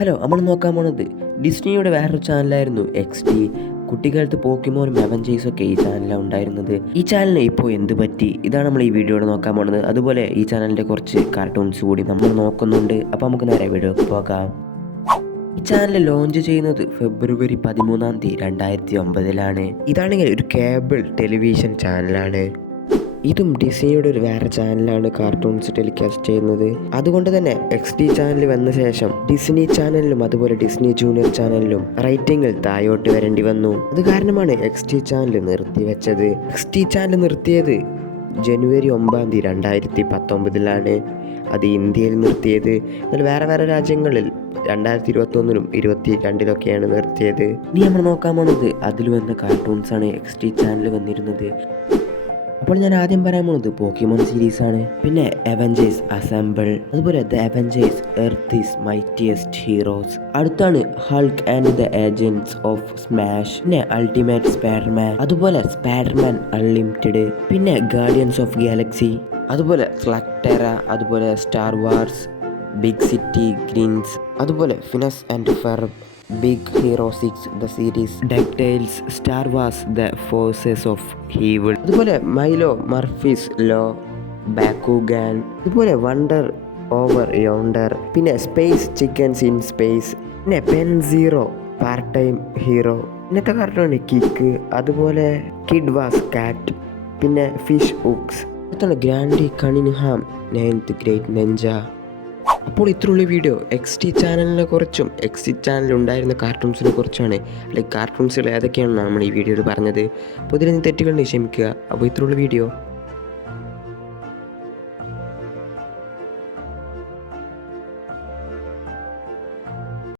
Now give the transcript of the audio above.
Hello, നമ്മൾ നോക്കാൻ പോണത് ഡിസ്നിയുടെ വേറൊരു ചാനലായിരുന്നു XD. കുട്ടിക്കാലത്ത് പോക്കിമോനും അവഞ്ചേഴ്സൊക്കെ ഈ ചാനലാണ് ഉണ്ടായിരുന്നത്. ഈ ചാനലിന് ഇപ്പോൾ എന്ത് പറ്റി, ഇതാണ് നമ്മൾ ഈ വീഡിയോയിൽ നോക്കാൻ പോണത്. അതുപോലെ ഈ ചാനലിൻ്റെ കുറച്ച് കാർട്ടൂൺസ് കൂടി നമ്മൾ നോക്കുന്നുണ്ട്. അപ്പോൾ നമുക്ക് നേരെ വീഡിയോ പോകാം. ഈ ചാനൽ ലോഞ്ച് ചെയ്യുന്നത് ഫെബ്രുവരി 13 2009 ഇതാണെങ്കിൽ ഒരു കേബിൾ ടെലിവിഷൻ ചാനലാണ്. ഇതും ഡിസ്നിയുടെ ഒരു വേറെ ചാനലാണ് കാർട്ടൂൺസ് ടെലികാസ്റ്റ് ചെയ്യുന്നത്. അതുകൊണ്ട് തന്നെ XD ചാനൽ വന്ന ശേഷം ഡിസ്നി ചാനലിലും അതുപോലെ ഡിസ്നി ജൂനിയർ ചാനലിലും റേറ്റിംഗിൽ താഴോട്ട് വരേണ്ടി വന്നു. അത് കാരണമാണ് XD ചാനൽ നിർത്തിവെച്ചത്. XD ചാനൽ നിർത്തിയത് ജനുവരി 9 2019 അത് ഇന്ത്യയിൽ നിർത്തിയത്. എന്നാൽ വേറെ വേറെ രാജ്യങ്ങളിൽ 2021 2022 നിർത്തിയത്. ഇനി നമ്മൾ നോക്കാൻ പോകുന്നത് അതിൽ വന്ന കാർട്ടൂൺസാണ്. XD ചാനൽ വന്നിരുന്നത്. അപ്പോൾ ഞാൻ ആദ്യം പറയാൻ പോകുന്നത് പോക്കിമോൻ സീരീസാണ്. പിന്നെ അവഞ്ചേഴ്സ് അസംബിൾ, അതുപോലെ the Avengers Earth's Mightiest Heroes. അടുത്താണ് Hulk and the Agents of Smash. പിന്നെ അൾട്ടിമേറ്റ് സ്പൈഡർമാൻ, അതുപോലെ സ്പൈഡർമാൻ അൺലിമിറ്റഡ്. പിന്നെ ഗാർഡിയൻസ് ഓഫ് ഗാലക്സി, അതുപോലെ സ്ലക്ടെറ, അതുപോലെ Star Wars, Big City Greens, അതുപോലെ Phineas and Ferb, Big Hero 6 the series, DuckTales, Star Wars the Forces of Evil, അതുപോലെ Milo Murphy's Law, Bakugan, അതുപോലെ Wonder Over Yonder, പിന്നെ Space Chickens in Space, പിന്നെ pen zero, part time hero. ഇന്നത്തെ cartoon kick, അതുപോലെ kid was കാറ്റ്, പിന്നെ fish ഉക്സ്, അടുത്താണ് grantee കണിൻഹാം 9th great നെഞ്ച. അപ്പോൾ ഇത്രയുള്ള വീഡിയോ XD ചാനലിനെ കുറിച്ചും XD ചാനലിൽ ഉണ്ടായിരുന്ന കാർട്ടൂൺസിനെ കുറിച്ചാണ്. അല്ലെങ്കിൽ കാർട്ടൂൺസുകൾ ഏതൊക്കെയാണെന്നാണ് നമ്മൾ ഈ വീഡിയോയിൽ പറഞ്ഞത്. അപ്പോൾ ഇതിൽ തെറ്റുകൾ ക്ഷമിക്കുക. അപ്പോൾ ഇത്രയുള്ള വീഡിയോ.